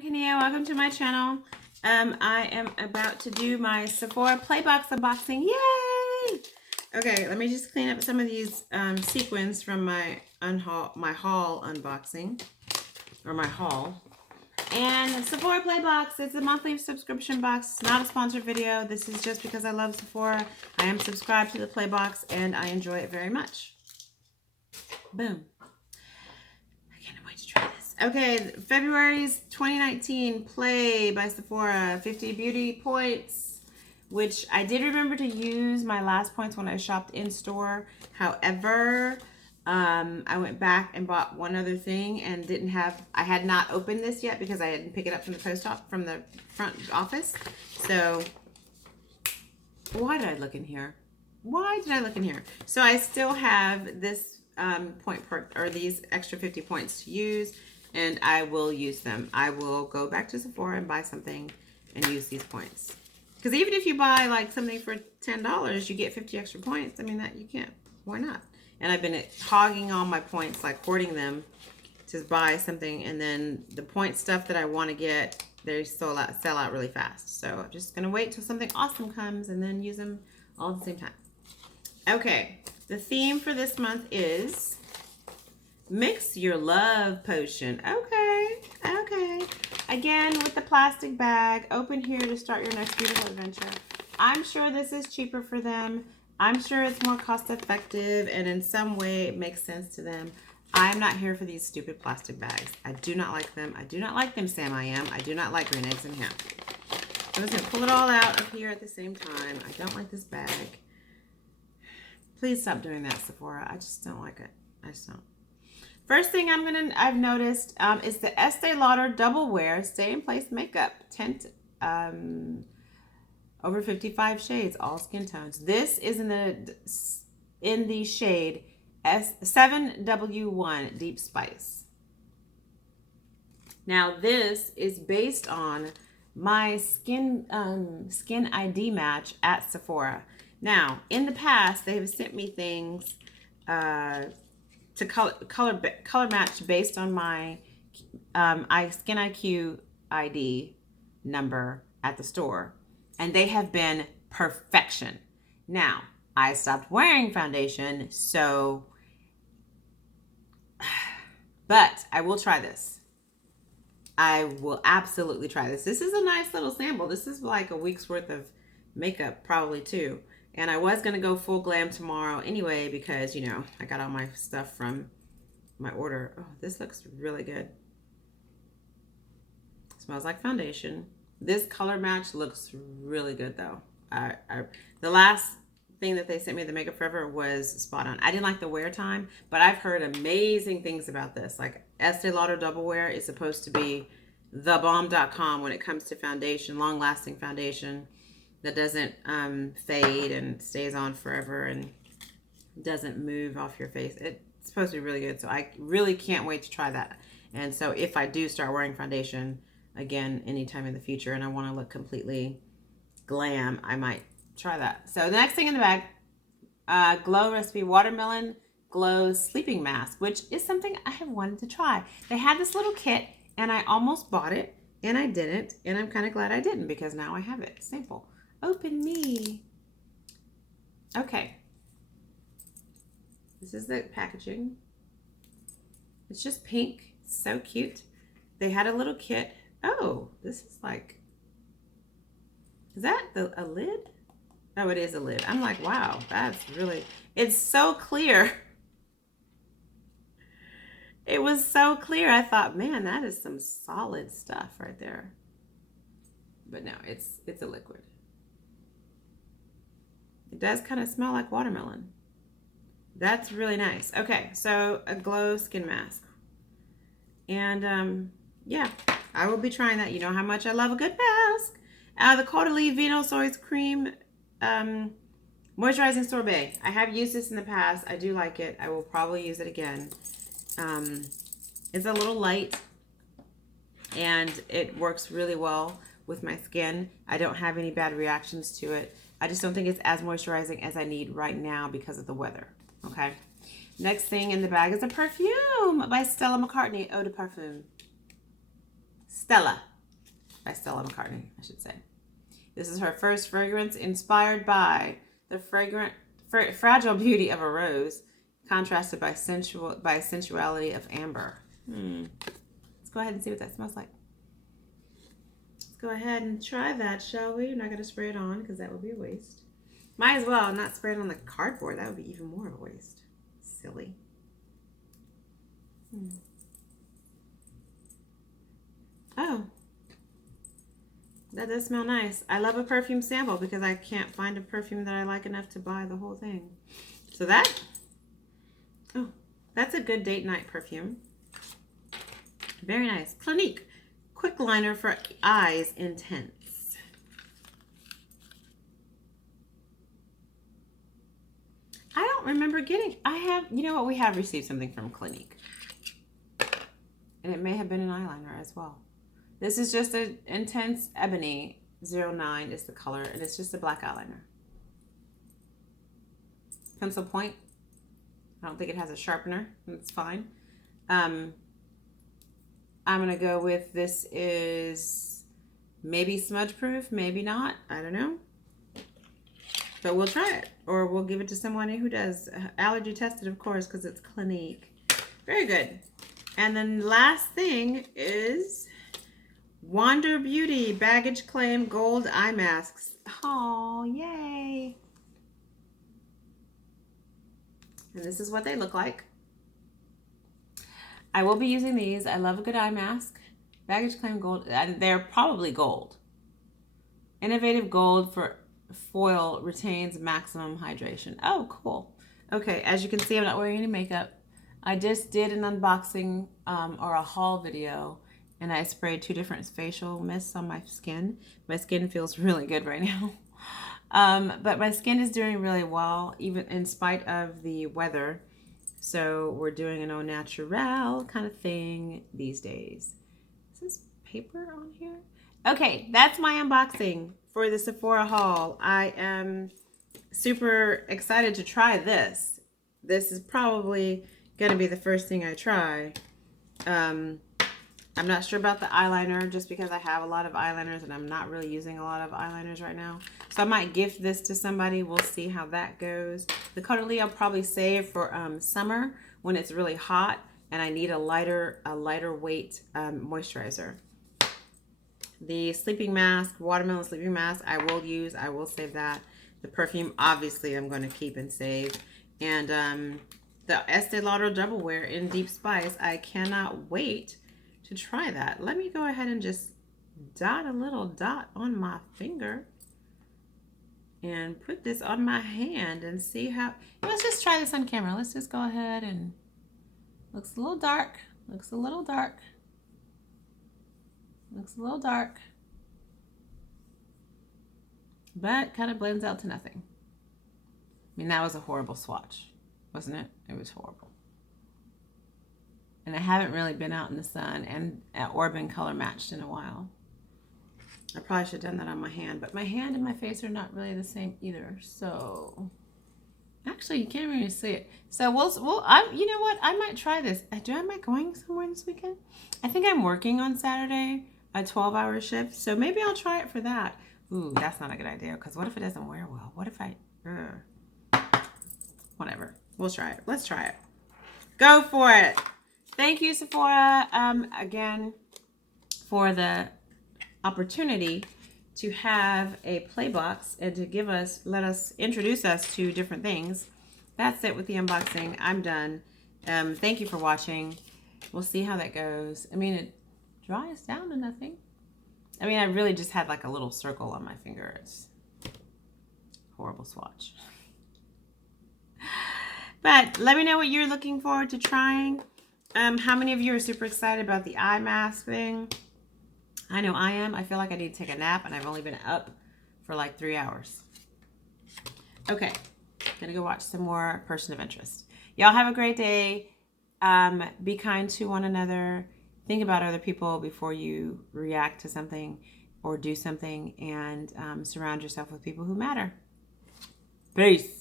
I'm Kania. Welcome to my channel. I am about to do my Sephora Playbox unboxing. Yay! Okay, let me just clean up some of these sequins from my haul unboxing, or my haul. And Sephora Playbox is a monthly subscription box. It's not a sponsored video. This is just because I love Sephora. I am subscribed to the Playbox and I enjoy it very much. Boom. I can't wait to try this. Okay, February's 2019 Play by Sephora, 50 beauty points, which I did remember to use my last points when I shopped in store. However, I went back and bought one other thing and I had not opened this yet because I didn't pick it up from the front office. So why did I look in here? So I still have this point perk, or these extra 50 points to use, and I will use them. I will go back to Sephora and buy something and use these points. Because even if you buy like something for $10, you get 50 extra points. I mean, that you can't. Why not? And I've been hogging all my points, like hoarding them to buy something, and then the point stuff that I want to get, they sell out really fast. So I'm just gonna wait till something awesome comes and then use them all at the same time. Okay, the theme for this month is Mix Your Love Potion. Okay. Again, with the plastic bag, open here to start your next beautiful adventure. I'm sure this is cheaper for them. I'm sure it's more cost effective, and in some way it makes sense to them. I'm not here for these stupid plastic bags. I do not like them. I do not like them, Sam I am. I do not like green eggs and ham. I'm just gonna pull it all out of here at the same time. I don't like this bag. Please stop doing that, Sephora. I just don't like it. I just don't. First thing I've noticed is the Estee Lauder Double Wear Stay in Place Makeup Tint, over 55 shades, all skin tones. This is in the shade S7W1 Deep Spice. Now this is based on my skin ID match at Sephora. Now, in the past, they have sent me things to color match based on my Skin IQ ID number at the store, and they have been perfection. Now, I stopped wearing foundation, but I will try this. I will absolutely try this. This is a nice little sample. This is like a week's worth of makeup, probably too. And I was going to go full glam tomorrow anyway because, you know, I got all my stuff from my order. Oh, this looks really good. Smells like foundation. This color match looks really good, though. The last thing that they sent me, the Makeup Forever, was spot on. I didn't like the wear time, but I've heard amazing things about this. Like, Estee Lauder Double Wear is supposed to be thebomb.com when it comes to foundation, long-lasting foundation that doesn't fade and stays on forever and doesn't move off your face. It's supposed to be really good, so I really can't wait to try that. And so if I do start wearing foundation again anytime in the future and I want to look completely glam, I might try that. So the next thing in the bag, Glow Recipe Watermelon Glow Sleeping Mask, which is something I have wanted to try. They had this little kit and I almost bought it and I didn't, and I'm kind of glad I didn't because now I have it. Sample. Open me. Okay. This is the packaging. It's just pink. It's so cute. They had a little kit. Oh, this is like, is that a lid? Oh, it is a lid. I'm like, wow, that's really, it's so clear. It was so clear. I thought, man, that is some solid stuff right there. But no, it's a liquid. It does kind of smell like watermelon. That's really nice. Okay, so a glow skin mask. And yeah, I will be trying that. You know how much I love a good mask. The Caudalie Vino Soy Cream Moisturizing Sorbet. I have used this in the past. I do like it. I will probably use it again. It's a little light and it works really well with my skin. I don't have any bad reactions to it. I just don't think it's as moisturizing as I need right now because of the weather. Okay. Next thing in the bag is a perfume by Stella McCartney, Eau de Parfum. Stella Stella McCartney, I should say. This is her first fragrance inspired by the fragile beauty of a rose, contrasted by sensuality of amber. Let's go ahead and see what that smells like. Let's go ahead and try that, shall we? We're not going to spray it on because that would be a waste. Might as well not spray it on the cardboard. That would be even more of a waste. Silly. Oh, that does smell nice. I love a perfume sample because I can't find a perfume that I like enough to buy the whole thing. So that's a good date night perfume. Very nice. Clinique Quick Liner for Eyes Intense. I don't remember getting, you know what, we have received something from Clinique. And it may have been an eyeliner as well. This is just an Intense Ebony 09 is the color, and it's just a black eyeliner. Pencil point. I don't think it has a sharpener. It's fine. I'm going to go with, this is maybe smudge proof, maybe not. I don't know. But we'll try it. Or we'll give it to someone who does. Allergy tested, of course, because it's Clinique. Very good. And then last thing is Wanda Beauty Baggage Claim Gold Eye Masks. Oh, yay. And this is what they look like. I will be using these. I love a good eye mask. Baggage Claim Gold. And they're probably gold. Innovative gold for foil retains maximum hydration. Oh, cool. Okay, as you can see, I'm not wearing any makeup. I just did an unboxing or a haul video, and I sprayed 2 different facial mists on my skin. My skin feels really good right now. But my skin is doing really well, even in spite of the weather. So we're doing an au naturel kind of thing these days. Is this paper on here? Okay, that's my unboxing for the Sephora haul. I am super excited to try this. This is probably going to be the first thing I try. I'm not sure about the eyeliner just because I have a lot of eyeliners and I'm not really using a lot of eyeliners right now. So I might gift this to somebody. We'll see how that goes. The Caudalie I'll probably save for summer when it's really hot and I need a lighter weight moisturizer. The sleeping mask, watermelon sleeping mask, I will use. I will save that. The perfume, obviously, I'm going to keep and save. And the Estee Lauder Double Wear in Deep Spice, I cannot wait to try that. Let me go ahead and just dot a little dot on my finger and put this on my hand and see how. Let's just try this on camera. Let's just go ahead and looks a little dark. Looks a little dark. Looks a little dark. But kind of blends out to nothing. I mean, that was a horrible swatch, wasn't it? It was horrible. And I haven't really been out in the sun or been color matched in a while. I probably should have done that on my hand, but my hand and my face are not really the same either. So actually, you can't really see it. So you know what? I might try this. Am I going somewhere this weekend? I think I'm working on Saturday, a 12-hour shift. So maybe I'll try it for that. Ooh, that's not a good idea. Because what if it doesn't wear well? What if whatever. We'll try it. Let's try it. Go for it. Thank you, Sephora, again, for the opportunity to have a play box and to let us introduce us to different things. That's it with the unboxing. I'm done. Thank you for watching. We'll see how that goes. I mean, it dries down to nothing. I mean, I really just had like a little circle on my finger. It's a horrible swatch. But let me know what you're looking forward to trying. How many of you are super excited about the eye mask thing? I know I am. I feel like I need to take a nap, and I've only been up for like 3 hours. Okay, gonna go watch some more Person of Interest. Y'all have a great day. Be kind to one another. Think about other people before you react to something or do something, and surround yourself with people who matter. Peace.